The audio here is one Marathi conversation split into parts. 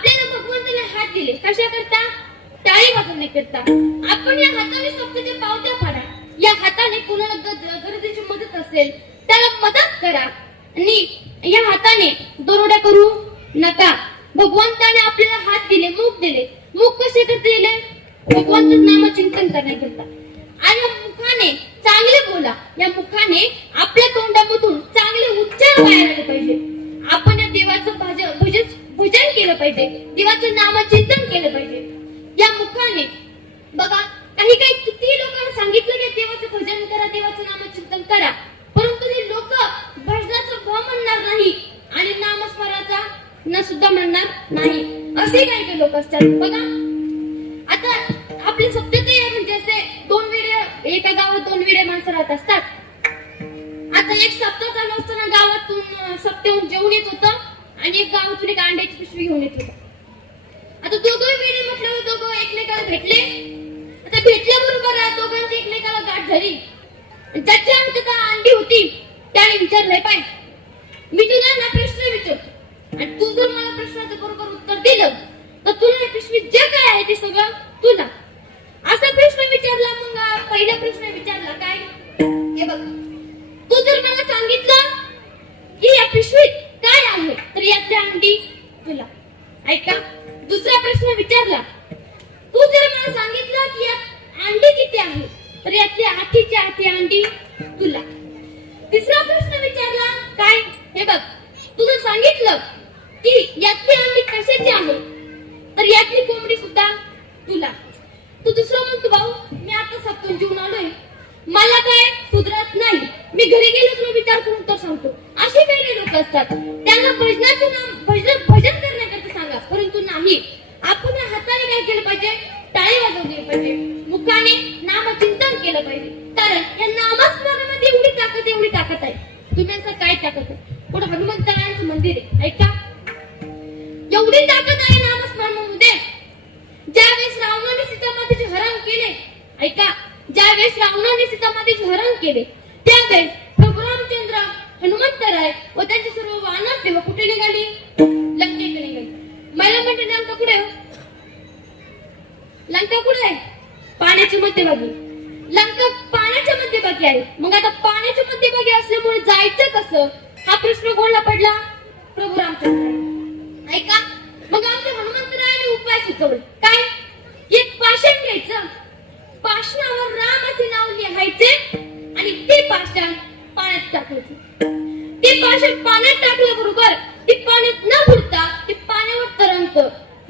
आपल्याला भगवंताने हात दिले कशा करता? टाळी वाजवणे करता. आपण या हाताने स्वतःच्या पावत्या फाडा. या हाताने कोणाला गरजेची मदत असेल त्याला मदत करा. आणि या हाताने दरोड्या करू नका. भगवंताने आपल्याला हात दिले, मुख दिले. मुख कसे करता दिले? भगवंताचं नामचिंतन करण्याकरता. आणि मुखाने चांगले बोला. या मुखाने आपल्या तोंडामधून चांगले उच्चार व्हायला आले पाहिजे. आपण या देवाचं भजन केलं पाहिजे. देवाचं नामचिंतन केलं पाहिजे. या मुखाने बघा काही किती लोकांना सांगितलं की देवाचं भजन करा, देवाचं नामचिंतन करा, परंतु हे लोक भजनाचं भ म्हणणार नाही आणि नामस्मराचा न सुद्धा म्हणणार नाही. असे काही लोक असतात बघा. आता आपले सप्तते म्हणजे असे दोन वेळे एका गावात दोन वेळे माणसं राहत असतात. आता एक सप्ताह चालू असताना गावातून सप्त्याहून जेवण येत होतं आणि एक गावातून एक अंड्याची पिशवी घेऊन येत होतं. आता दोघं वेळे म्हटल्यावर दोघं एकमेकाला भेटले. आता भेटल्याबरोबर दोघांची एकमेकाला गाठ झाली. ज्याच्या हातात अंडी होती त्याने विचारलंय, पाय मी तुला ना प्रश्न विचारतो आणि तू जर मला प्रश्नाचं बरोबर उत्तर दिलं तर तुला हे पिशवी जे काय आहे ते सगळं तुला. असा प्रश्न विचारला. मग पहिला प्रश्न विचारला काय, हे बघ तू जर मला सांगितलं की या पिशवीत काय आहे तर यातली अंडी तुला. ऐका. दुसरा प्रश्न विचारला, तू जर मला सांगितलं की यात अंडी किती आहे तर यातली आठीच्या आठी अंडी तुला. तिसरा प्रश्न विचारला काय, हे बघ तुला सांगितलं की यातली अंडी कशाची आहे तर यातली कोंबडी सुद्धा तुला. तू दुसरा म्हणतो, भाऊ मी आता सप्तून जेवून आलोय, मला काय सुधरत नाही, मी घरी गेलो तुला विचार करून तर सांगतो. असे काही लोक असतात. त्यांना भजनाचं नाम भजन करण्याकरता सांगा, परंतु नाही. आपण हाताने काय केलं पाहिजे? टाळी वाजवली पाहिजे. मुखाने नामचिंतन केलं पाहिजे. कारण या नामस्मरणामध्ये एवढी ताकद आहे. तुम्ही असं काय ताकद आहे? पुढे हनुमंतरायांचं मंदिर आहे. ऐका. एवढी ताकद आहे नामस्मरणामध्ये. ज्यावेळेस रावणाने सीतामातेचे हरण केले, ऐका, ज्यावेळेस रावणाने सीतामातेचे हरण केले त्यावेळेस प्रभू रामचंद्र, हनुमंतराय व त्यांचे सर्व वानर सेवा कुठे निघाली? लंकेकडे निघाली. मला म्हणते लंका कुठे आहे? लंका कुठे आहे? पाण्याच्या मध्यभागी. लंका पाण्याच्या मध्यभागी आहे. मग आता पाण्याच्या मध्यभागी असल्यामुळे जायचं कसं हा प्रश्न कोणाला पडला? प्रभू रामचंद्र. ऐका. मग आमच्या हनुमंतरायाने उपाय सुचवले. काय? एक पाषाण घ्यायचं, पाषाणावर राम असे नाव लिहायचे आणि ते पाषाण पाण्यात टाकायचे. ते पाषाण पाण्यात टाकल्याबरोबर ते पाण्यात न बुडता ते पाण्यावर तरंगत.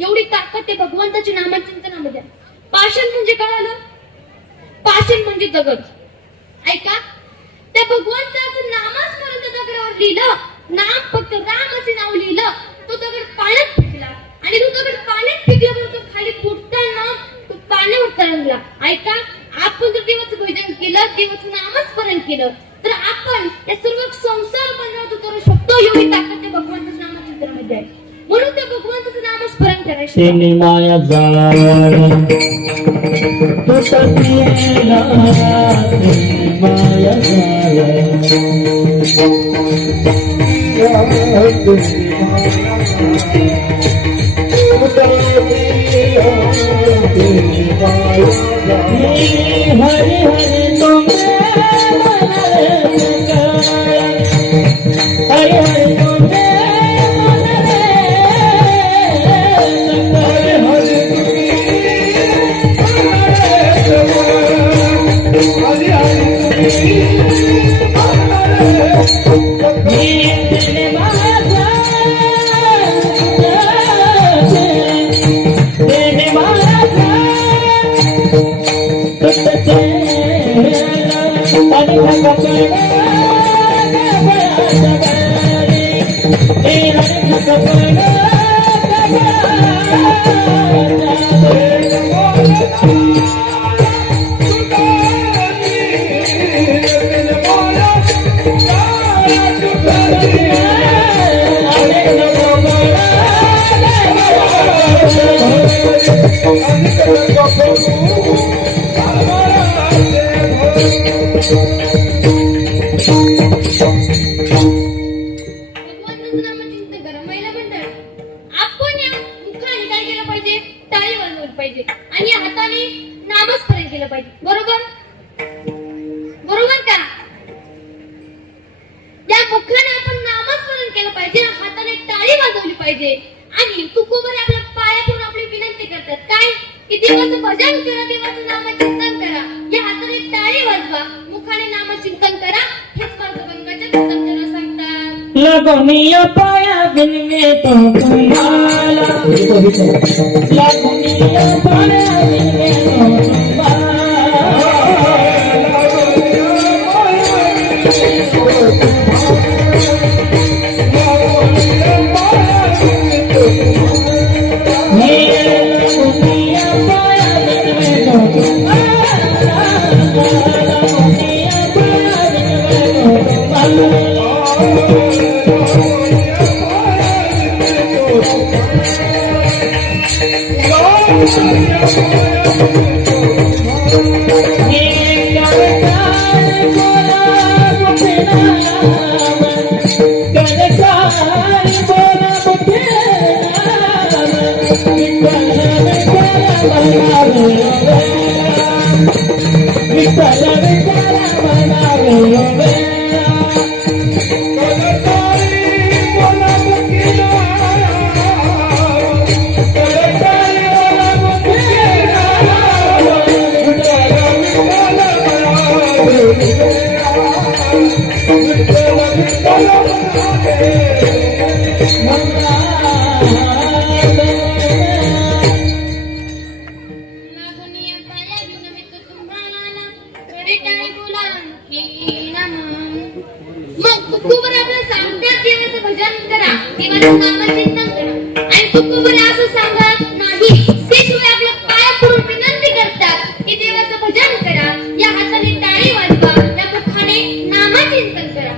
एवढी ताकद ते भगवंताच्या नामचिंतनामध्ये. पाषाण म्हणजे कळालं? पाषाण म्हणजे दगड. ऐका. त्या भगवंताचं नामस्मरण त्या दगडावर लिहिलं. नाम फक्त राम असे नाव लिहिलं. तो दगड पाण्यात फेकला आणि तो दगड पाण्यात फेकल्याबरोबर तो खाली फुटताना तो पाण्यावर तरंगला. ऐका. आपण जर देवाचं भजन केलं, देवाचं नामस्मरण केलं तर आपण या सर्व संसार बंधनात उतरू शकतो. एवढी ताकद त्या भगवंताच्या नामचिंतनामध्ये आहे. म्हणून त्या भगवंताचं नामस्मरण करायचं. माया हरे हरे तुम हरे हरे भगवंताचं नामचिंतन करा. महिला मंडळ, आपण या पाहिजे. आणि तुकोबर आपल्या पाया पडून आपली विनंती करतात काय की देवाचं भजन करा, देवाचं नामचिंतन करा, या हाताने टाळी वाजवा, मुखाने नामचिंतन करा, हेच पांडुरंगाच्या दत्तांना सांगतात. लगोनिया पाया बिनवे तो तुम्हाला लगोनिया पाया बिनवे तो मग तुकोबर आपल्याला सांगतात देवाचं भजन करा, देवाचं नामचिंतन करा, आणि तुकोबर असं सांगत नाही, ते शिवाय आपल्या पाया पडून विनंती करतात की देवाचं भजन करा, या हाताने टाळी वाजवा, या मुखाने नामचिंतन करा.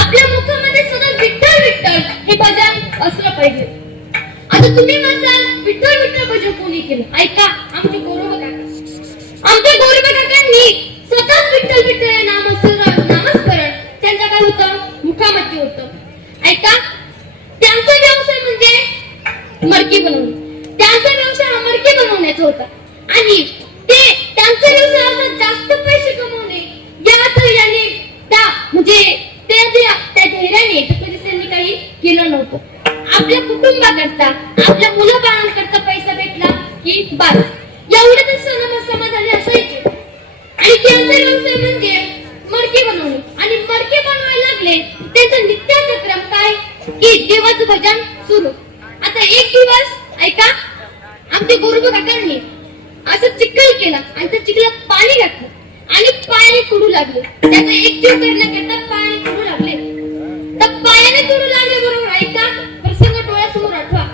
आपल्या मुखामध्ये सदा विठ्ठल विठ्ठल हे भजन असलं पाहिजे. आता तुम्ही म्हणताल विठ्ठल विठ्ठल भजन कोणी केलं? ऐका, आमचे गौरव काका, आमच्या गौरव काकांनी सतत विठ्ठल विठ्ठल हे नामस्मरण त्यांचं काय होतं, मुखामध्ये होतं. ऐका, त्यांचा व्यवसाय म्हणजे मडकी बनवणे, त्यांचा व्यवसाय हा मडकी बनवण्याचा होता. आणि ते त्यांचा व्यवसाय असा जास्त पैसे कमवणे यात याने त्या म्हणजे त्या धैर्याने त्यांनी काही केलं नव्हतं. आपल्या कुटुंबाकरता, आपल्या मुलाबाळांकरता पैसा भेटला की बस, एवढे ते समाधानी असायचे. आणि त्यांचा व्यवसाय म्हणजे मडके बनवणे, आणि मडके बनवायला लागले त्यांचा नित्याचा क्रम काय की देवाचं भजन सुरू. आता एक दिवस ऐका, आमच्या गुरुबा काकांनी असं चिखल केला आणि त्या चिखलात पाणी घातलं आणि पायाने तुडू लागले. त्याचा एक जीव करण्याकरता पायाने तुडू लागले. तर पायाने तुडू लागले बरोबर, ऐका प्रसंग डोळ्यासमोर आठवा.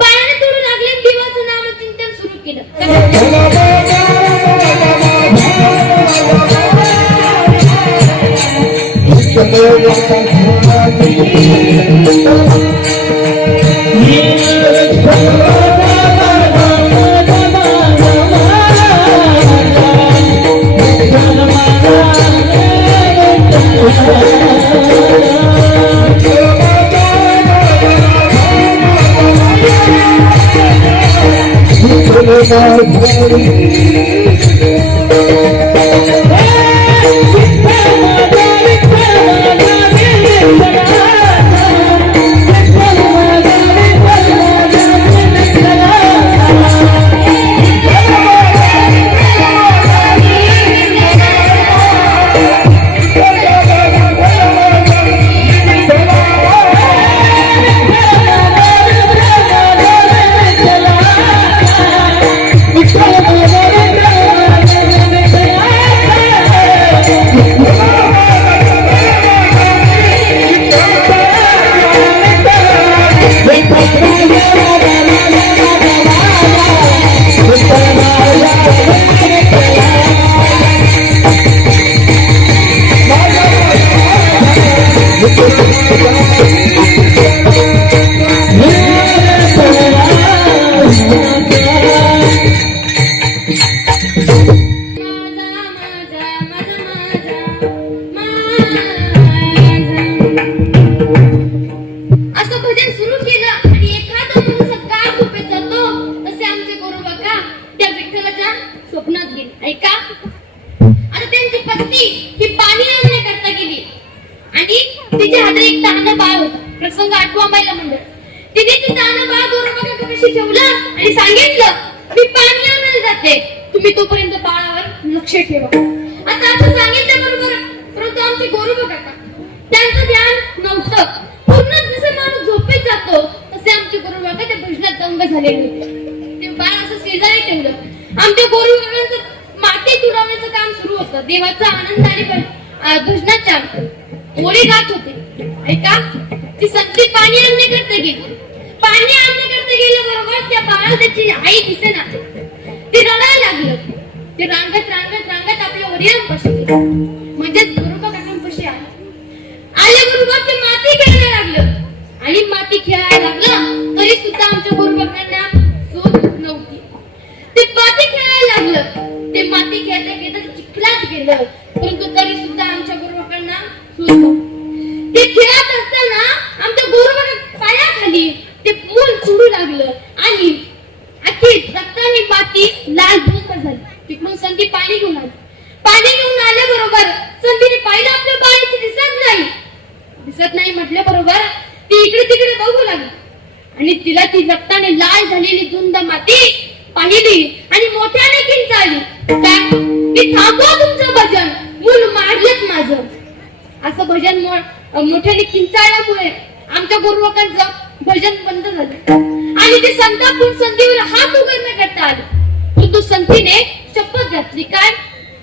पायाने तुडू लागले, देवाचं नामचिंतन सुरू केलं. तिने ती दाना बाळ गोरोबा काकापाशी ठेवलं आणि सांगितलं मी पाणी आणायला जाते, तुम्ही तोपर्यंत बाळावर लक्ष ठेवा. आता असं सांगितल्याबरोबर परंतु आमचे गोरोबा काका त्यांचं ध्यान नव्हतं. पूर्ण जसं माणूस झोपेत जातो तसे आमचे गोरोबा काका त्या भजनात दंग झालेले होते. ते बाळ असं शेजारी ठेवलं. आमच्या गोरोबा काकांचं माती तुडवण्याचं काम सुरू होतं. देवाचा आनंदाने भजनाच्या ओळी गात होते. ऐका, ती संती पाणी आणण्याकरता गेली. पाणी आणण्याकरता गेल्याबरोबर त्या बाळाला त्याची आई दिसेना. ते रडायला लागलं. ते रांगत रांगत रांगत आपल्या वडिलांपाशी गेलं, म्हणजेच गोरोबा काकांपाशी आल्याबरोबर ते माती खेळायला लागलं आणि माती खेळायला लागलं तरी सुद्धा आमच्या गोरोबा काकांना सूद नव्हती. ते माती खेळायला लागलं. ते माती खेळता खेळता चिखलात गेलं परंतु तरी सुद्धा आमच्या गोरोबा काकांना सूद नव्हती. ते खेळत असताना आमच्या गोरोबा पायाखाली ते मूल चुडू लागलं आणि अख्खी रक्ताने माती लाल भूक झाली. तिकडून संधी पाणी घेऊन आली. पाणी घेऊन आल्याबरोबर संधीने पाहिलं आपल्या बाळाची दिसत नाही म्हटल्याबरोबर ती इकडे तिकडे बघू लागली आणि तिला ती रक्ताने लाल झालेली धुंद माती पाहिली आणि मोठ्याने किंचाळली, काय की थांबवा तुमचं भजन, मूल मारलंच माझं. असं भजन मोठ्याने किंचाळल्यामुळे आमच्या गोरोबाकांचं भजन बंद झालं आणि ते संतापून संधीवर हात उघडण्याकरता आले. परंतु संतीने शपथ घातली, काय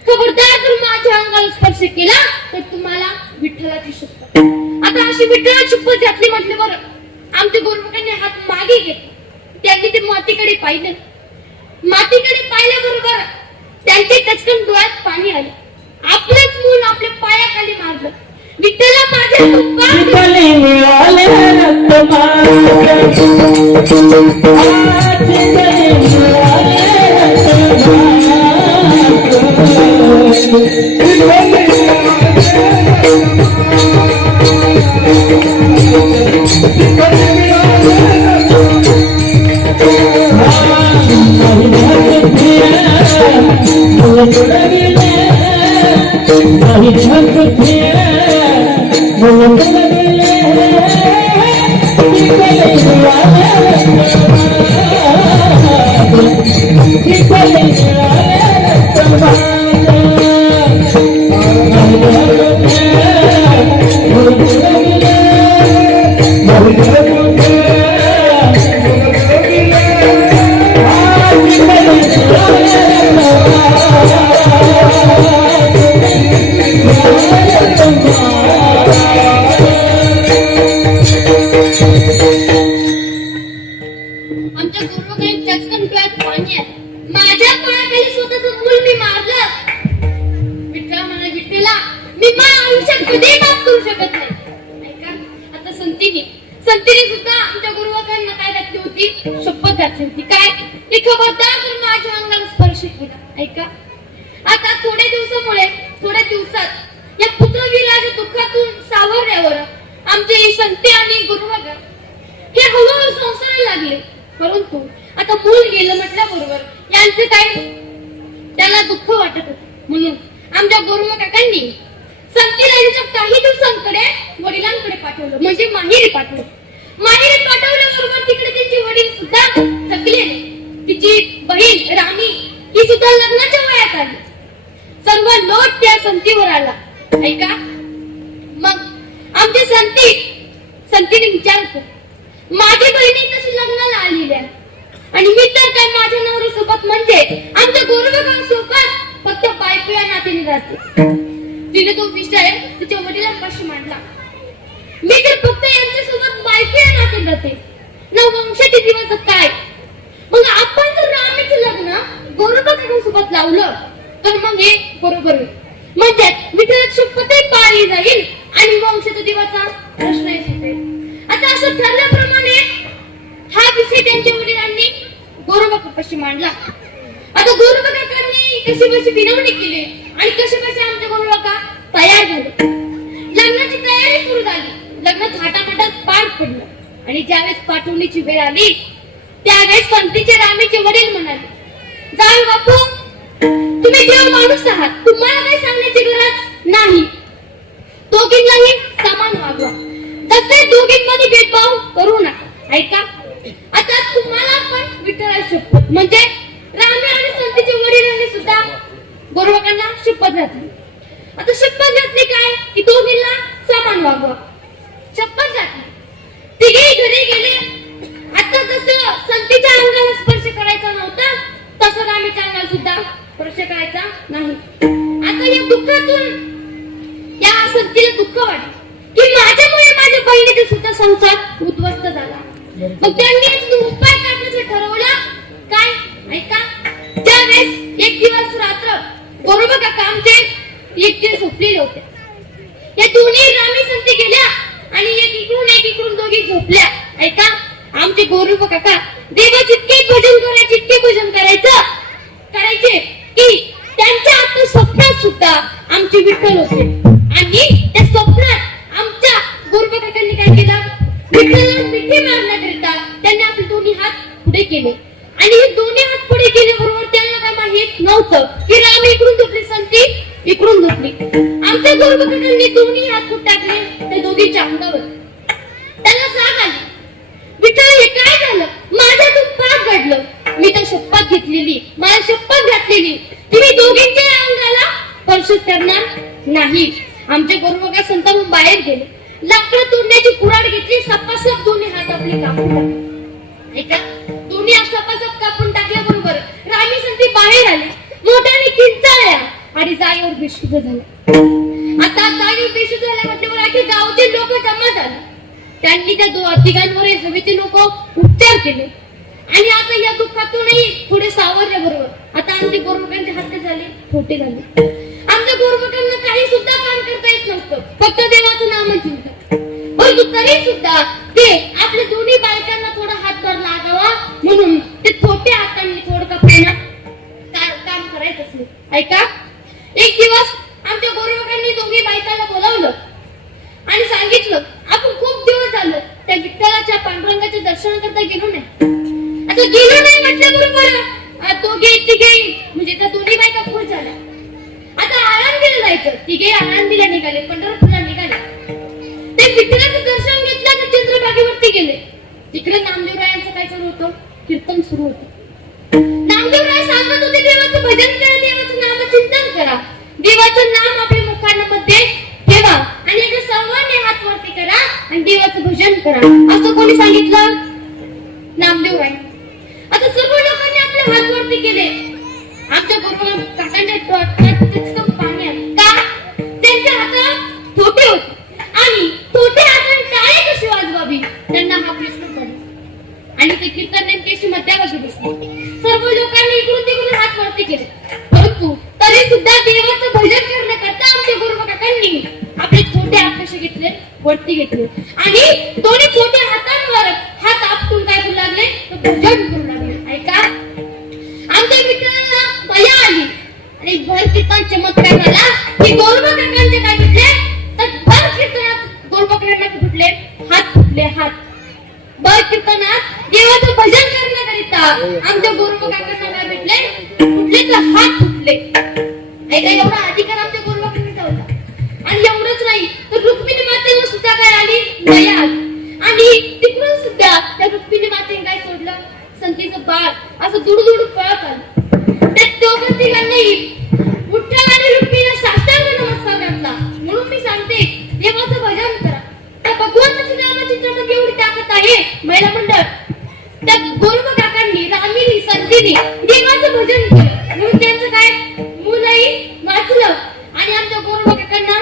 खबरदार जर माझ्या अंगाला स्पर्श केला तर तुम्हाला विठ्ठलाची शपथ. आता अशी विठ्ठलाची शपथ घातली म्हटलं बरं आमच्या गोरोबाकांनी हात मागे घेतले. त्यांनी ते मातीकडे पाहिलं. मातीकडे पाहिल्याबरोबर त्यांचे टचकन डोळ्यात पाणी आले. आपलंच मूल आपल्या पायाखाली मारलं. विठ्ठला माझ्या विठ्ठली मिळाले रक्त माझे, विठ्ठली मिळाले रक्त आमच्या गोरोबाकांनी टचकन डोळ्यात पाणी आलं. माझ्या पायाखाली स्वतःचं मूल मी मारलं. विठ्ठला म्हणा, विठ्ठला मी माझ्या आयुष्यात कधीही माफ करू शकत नाही. ऐका, आता संतीने सुद्धा आमच्या गोरोबाकांना काय घातली होती, शपथ घातली होती, काय की खबरदार जर माझ्या अंगाला स्पर्श केला. ऐका, आता थोड्या दिवसात या पुत्रवीराच्या दुःखातून सावरल्यावर आमचे संती आणि गोरोबा हे हळूहळू संसाराला लागले. परंतु आता मूल गेलं म्हटल्याबरोबर यांचे काय त्याला दुःख वाटत होते. म्हणून आमच्या गोरोबा काकांनी संतीला यांच्या काही दिवसांकडे वडिलांकडे पाठवलं, म्हणजे माहेरी पाठवलं. माहेरी पाठवल्याबरोबर तिकडे त्यांचे वडील सुद्धा थकले. तिची बहीण राणी ही सुद्धा लग्नाच्या वयात आली. सर्व लोट त्या संतीवर आला. ऐका, मग आमची संतीने विचार केला, माझी बहिणी तशी लग्नाला आलेली आहे आणि मी तर काय माझ्या नवऱ्यासोबत म्हणजे आमच्या गोरोबाकांसोबत फक्त बायको या नात्याने राहते. तिने तो विषय तिच्या वडिलांपाशी मांडला. मी तर फक्त यांच्यासोबत बायको या नात्याने राहते ना, वंशाचे दिवस काय. मग आपण जर रामीचं लग्न गोरोबाकांसोबत लावलं तर मग हे बरोबर होईल, म्हणजे विठ्ठलाची शपथही पाळली जाईल आणि वंशाच्या दिवाचा प्रश्नही सुटेल. आता असं ठरल्याप्रमाणे हा विषय त्यांच्या वडिलांनी गोरोबा काकांपाशी मांडला. आता गोरोबा काकांनी कशी विनवणी केली आणि कशी आमच्या गोरोबा काका तयार झाले. लग्नाची तयारी सुरू झाली. लग्न थाटामाटात पार पडलं आणि ज्यावेळेस पाठवणीची वेळ आली त्यावेळेस संतीचे रामीचे वडील म्हणाले, जाऊ बापू, तुम्ही देव माणूस आहात, तुम्हाला काही सांगण्याची गरज नाही. दोघींनाही समान वागवा, तसे दोघींमध्ये भेदभाव करू नका. ऐका, आता तुम्हाला पण विठ्ठला शपथ म्हणजे रामी आणि संतीच्या वडिलांनी सुद्धा गोरवाकांना शपथ घातली. आता शपथ घातली काय की दोघींना समान वागवा. शपथ घातली, तिघेही घरी गेले. आता जसं संतीच्या अंगाला स्पर्श करायचा नव्हता तसं रामीच्या अंगाला सुद्धा स्पर्श करायचा नाही. आता या दुःखातून या संतीला दुःख वाटलं की माझ्यामुळे माझ्या बहिणीचा सुद्धा संसार उद्ध्वस्त झाला. मग त्यांनी एक उपाय काढण्याचं ठरवलं. काय ऐका, ज्यावेळेस एक दिवस रात्र गोरोबा काका आमचे एकटे झोपलेले होते. या दोन्ही रामी संती गेल्या आणि एक इकडून दोघी झोपल्या. ऐका, आमचे गोरोबा काका देवाचे इतके भजन करायचे की त्यांच्या आत्म स्वप्नात सुद्धा आमचे विठ्ठल होते. आणि त्या स्वप्नात आमच्या गोरोबा काकांनी काय केलं, विठ्ठलाला मिठी मारण्याकरिता त्यांनी आपले दोन्ही हात पुढे केले. आणि हे दोन्ही हात पुढे केल्याबरोबर त्यांना काय माहित नव्हतं की राम इकडून झोपली, संती इकडून झोपली. आमच्या गोरोबा काकांनी दोन्ही हात पुढे टाकले त्या दोघींच्या अंगावर. त्यांना जाग आली, विठ्ठल हे काय झालं, माझ्यातून पाप घडलं. मी तर शपथ घेतलेली, मला शपथ घातलेली की मी दोघींच्या अंगाला स्पर्श करणार नाही. आमचे गोरोबा काका संतांहून बाहेर गेले, लाकडं तोडण्याची कुऱ्हाड घेतली, सपासप दोन्ही हात आपले कापून टाकले. ऐका, दोन्ही हात सपासप कापून टाकल्याबरोबर रामी संती बाहेर आले, मोठ्याने किंचाळल्या आणि जागेवर बेशुद्ध झाले. आता जागेवर बेशुद्ध झाल्या म्हटल्यावर आखी गावचे लोक जमा झाले. त्यांनी त्या तिघांवर हवेचे लोक उपचार केले. आणि आता या दुःखातूनही थोडे सावरल्याबरोबर आता आमचे गोरोबाकांचे हात झाले छोटे झाले. आमच्या गोरोबाकांना काही सुद्धा काम करता येत नव्हतं, फक्त देवाचं नामचिंतन. परंतु तरी सुद्धा ते आपल्या दोन्ही बायकांना थोडा हातभार लागावा म्हणून ते छोट्या हातांनी थोडं कपड्यानं काम करायचं असेल. ऐका, एक दिवस आमच्या गोरोबाकांनी दोघी बायकांना बोलावलं आणि सांगितलं, आपण खूप दिवस झालं त्या विठ्ठलाच्या पांडुरंगाच्या दर्शनाकरता गेलो नाही. आता गेलो नाही म्हटल्याबरोबर दोघे तिघे म्हणजे त्या दोन्ही बायका खुश झाल्या. आता आळंदीला जायचं, तिघे आळंदीला निघाले, पंढरपूरला निघाले. ते विठ्ठलाचं दर्शन घेतलं तर चंद्रभागेवरती गेले. तिकडे नामदेवरायांचं काय चालू होतं, कीर्तन सुरू होतं. नामदेवराय सांगत होते देवाचं भजन करा, देवाचं नामचिंतन करा, देवाचं नाम आपल्या मुखांमध्ये ठेवा आणि एकदा सर्वांनी हात वरती करा आणि देवाचं भजन करा. असं कोणी सांगितलं, नामदेवराय. आता सर्व लोकांनी आपले हात वरती केले. आमच्या गोरोबा काकांच्या डोळ्यात पाणी आलं. का, त्यांच्या हातात छोटे होते आणि छोटे हाताने टाळी कशी वाजवावी त्यांना हा प्रश्न पडला. आणि ते कीर्तन नेमकेशी मध्यामध्ये दिसले. सर्व लोकांनी इकडून तिकडून हात वरती केले. परंतु तरी सुद्धा देवाचं भजन करण्याकरता आमच्या गोरोबा काकांनी आपले छोटे हात कसे घेतले, वरती घेतले आणि दोन्ही छोट्या हातांवर हात आपटून काय करू लागले, भजन करू लागले. ऐका, आमच्या विठ्ठलाला दया आली आणि भर कीर्तन चमत्कार झाला की गोरोबा काकांचे काय घेतले, तर भर कीर्तनात गोरोबा काकांना फुटले हात, फुटले हात. भर कीर्तनात देवाचं भजन करण्याकरिता आमच्या गोरोबा काकांना काय भेटले, फुटले तर हात फुटले. ऐका, एवढा अधिकार आमच्या गोरोबा काकांचा होता. आणि एवढंच नाही तर रुक्मिणी मातेला सुद्धा काय आली, दया आली. आणि तिकडून सुद्धा त्या रुक्मिणी मातेने काय सोडलं, संतीचं बाळ असं दुडदुड पळत आलं. त्या दोघं तिघांनाही विठ्ठल आणि रुक्मिणीला साष्टांग नमस्कार घातला. म्हणून मी सांगते, देवाचं भजन करा. त्या भगवंताच्या नामचिंतनामध्ये एवढी ताकद आहे. महिला मंडळ, त्या गोरोबा काकांनी, रामीनी, संतीनी देवाचं भजन केलं म्हणून त्यांचं काय मुलंही वाचलं आणि आमच्या गोरोबा काकांना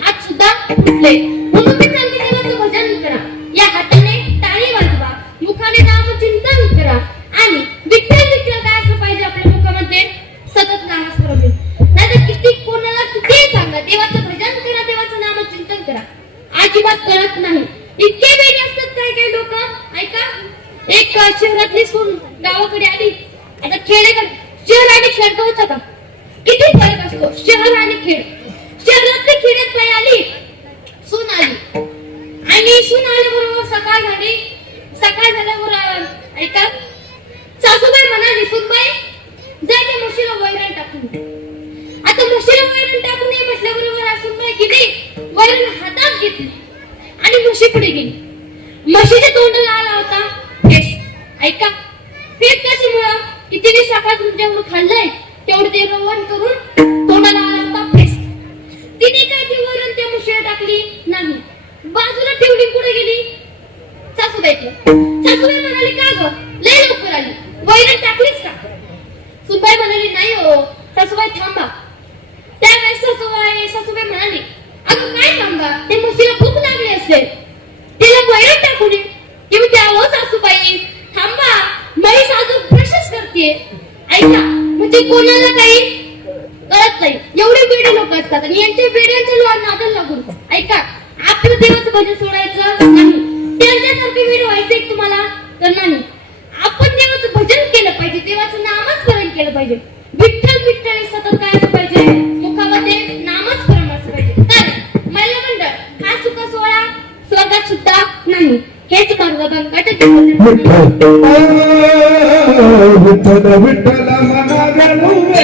हात सुद्धा फुटले. म्हणून मी सांगते, देवाचं भजन करा, या हाताने टाळी वाजवा, मुखाने नामचिंतन करा आणि विठ्ठल विठ्ठल काय असलं पाहिजे आपल्या मुखामध्ये, सतत नामस्मरण. नाहीतर किती कोणाला किती सांगा देवाचं भजन करा, देवाचं नामचिंतन करा, अजिबात कळत नाही. इतके वेळ असतात काही लोक. ऐका, एक शहरातली सून गावाकडे आली. आता खेडेकडे, शहर आणि खेड होतं का, किती फरक असतो शहर आणि खेड. शहरातली खेड्यात बाई आली, सून आली आणि सून आल्याबरोबर सकाळ झाली. सकाळ झाल्यावर ऐका, सासूबाई म्हणाली, सूनबाई जायचे म्हशीला वैरण टाकून. आता म्हशीला वैरण टाकून ये म्हटल्याबरोबर सूनबाई गेली, वैरण हातात घेतली आणि म्हशी पुढे गेली. म्हशीच्या तोंडाला आला होता फेस. ऐका, फेस कशामुळं की तिने सकाळून जेवढं खाल्लंय तेवढं ते रवण करून तोंडाला आला होता फेस. तिने काय ती वरण त्या म्हशीला टाकली नाही, बाजूला ठेवली. कुठे गेली? सासूबाईकडे. सासूबाई म्हणाली, का ग लय लवकर आली, वैरण टाकलीच का? सुनबाई म्हणाली, नाही हो सासूबाई थांबा. त्यावेळेस सासूबाई म्हणाली, अगं काय थांबा, ते म्हशीला भूक लागली असेल, तिला वैरण टाकू नये. ती म्हणते, अहो सासूबाई थांबा, म्हैस अजून ब्रशच करते. ऐका, म्हणजे कोणाला काही कळत नाही, एवढे वेडे लोक असतात आणि यांच्या वेड्यांच्या नादाला लागून. ऐका, आपलं देवाचं भजन सोडायचं नाही, त्यांच्यासारखे वेड व्हायचंय तुम्हाला तर नाही. आपण देवाचं भजन केलं पाहिजे, देवाचं नामस्मरण केलं पाहिजे. विठ्ठल विठ्ठल हे सतत काय असं पाहिजे, मुखामध्ये नामस्मरण असं पाहिजे. कारण महिला मंडळ हा सुख सोहळा स्वर्गात सुद्धा नाही. हेच मार्गदर्शन विठ्ठल विठ्ठल विठ्ठल मनाला नव्हे.